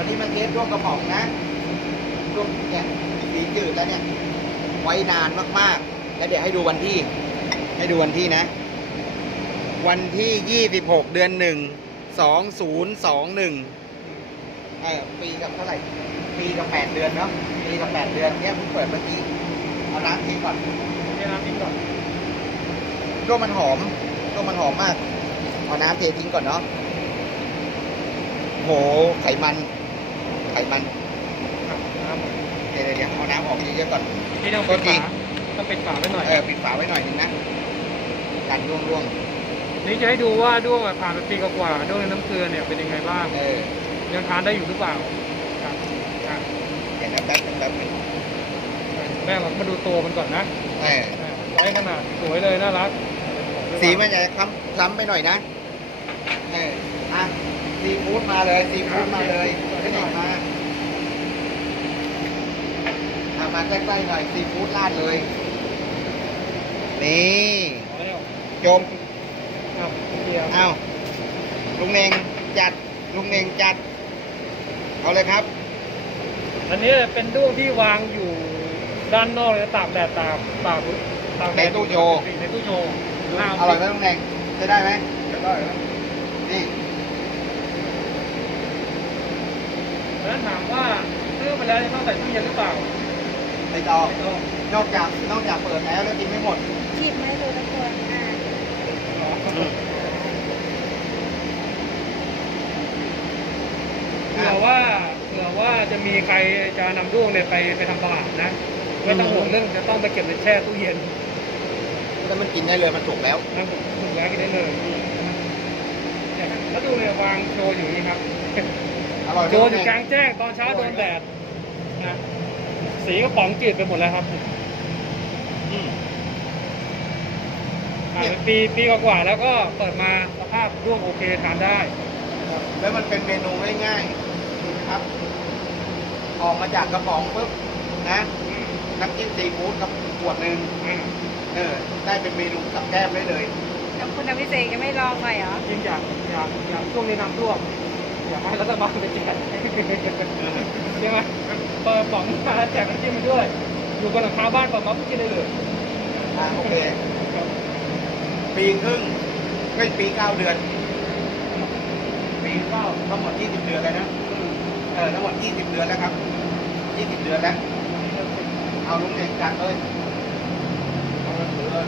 ันนี้มันเทสร่วงกระป๋องนะร่วงเนี่ยสีจืดแล้วเนี่ยไว้นานมากๆแล้วเดี๋ยวให้ดูวันที่ ให้ดูวันที่นะ วันที่ยี่สิบหกเดือนหนึ่งสองงศูนนย์สอหึ่้ปีกับเท่าไหร่ปีกับแปดเดือนเนาะปีกับแปดเดือนเนี่ยผมเปิด เมื่อกี้เอาน้ำทิ้งก่อนเทน้ำทิ้งก่อนร่วมันหอมร่วมันหอมมากเอาน้ำเททิ้งก่อนเนาะโหไขมันไขมันเดี๋ยวเดี๋ยวเอาน้ำออกเยอะๆก่อน ที่ต้อปิดฝาต้องปิดฝาไว้หน่อย เออ ปิดฝาไว้หน่อยนิงนะกันร่วงๆ นี่จะให้ดูว่าด้วงผ่านปีกว่าด้วงน้ำเกลือเนี่ยเป็นยังไงบ้างยังทานได้อยู่หรือเปล่าครับแม่แม่เรามาดูตัวมันก่อนนะไว้ขนาดสวยเลยน่ารัก สีมันใหญ่ค้ำซ้ำไปหน่อยนะ เออ อ่ะซีฟู้ดมาเลยซีฟู้ดมาเลยมาใกล้ๆหน่อยซีฟู้ดลาดเลย นี่จมเอาลุงเนง จัด ลุงเนงจัด เอาเลยครับ อันนี้เป็นด้วที่วางอยู่ด้านนอกเลยตากแดดตากตากตากในตู้โชว์ในตู้โชว์ อร่อยไหมลุงเนงใชได้ไหมใชได้ครับนี่แล้วถามว่าซื้อมาแล้วจะต้องใส่ตู้เย็นหรือเปล่าปดองนอกจากนอกจากเปิดแล้วแล้วกินไม่หมดคิดไม่ดูตะกวนอ่ะเผื่อว่าเผื่อว่าจะมีใครจะนำลูกเนี่ยไปไปทำตลาดนะไม่ต้องห่วงเรื่องจะต้องไปเก็บในแช่ตู้เย็นแล้วมันกินได้เลยมันสุกแล้วมันสุกแล้วกินได้เลยแล้วดูเนี่ยวางโชว์อยู่นี่ครับ โชว์อยู่กลางแจ้งตอนเช้าโดนแดด นะีก็ะป่องจืดไปหมดแล้วครับปีปีกว่าแล้วก็เปิดมาสภาพร่วงโอเคทานได้ แล้วมันเป็นเมนูง่ายง่าย ครับ ออกมาจากกระป๋องปุ๊บนะนักกินซีฟู้ดกับขวดหนึ่งเออได้เป็นเมนูกับแก้มได้เลย แล้วคุณทำพิเศษยังไม่ลองเลยเหรอกินอย่างอย่างอย่างช่วงนี้น้ำร่วงอย่าแล้วจะมางไปจีบกันใช่ไหมปิดป๋องมาแจกน้ำจิ้มด้วย อยู่บนหลังคาบ้านเปิดมาไม่กินเลยโอเค ปีครึ่ง ไม่ปีเก้าเดือน ปีเก้าทั้งหมดยี่สิบเดือนเลยนะ เออ ทั้งหมดยี่สิบเดือนแล้วครับยี่สิบเดือนแล้ว เอาลุงเองจัดเลยเอาลุงอง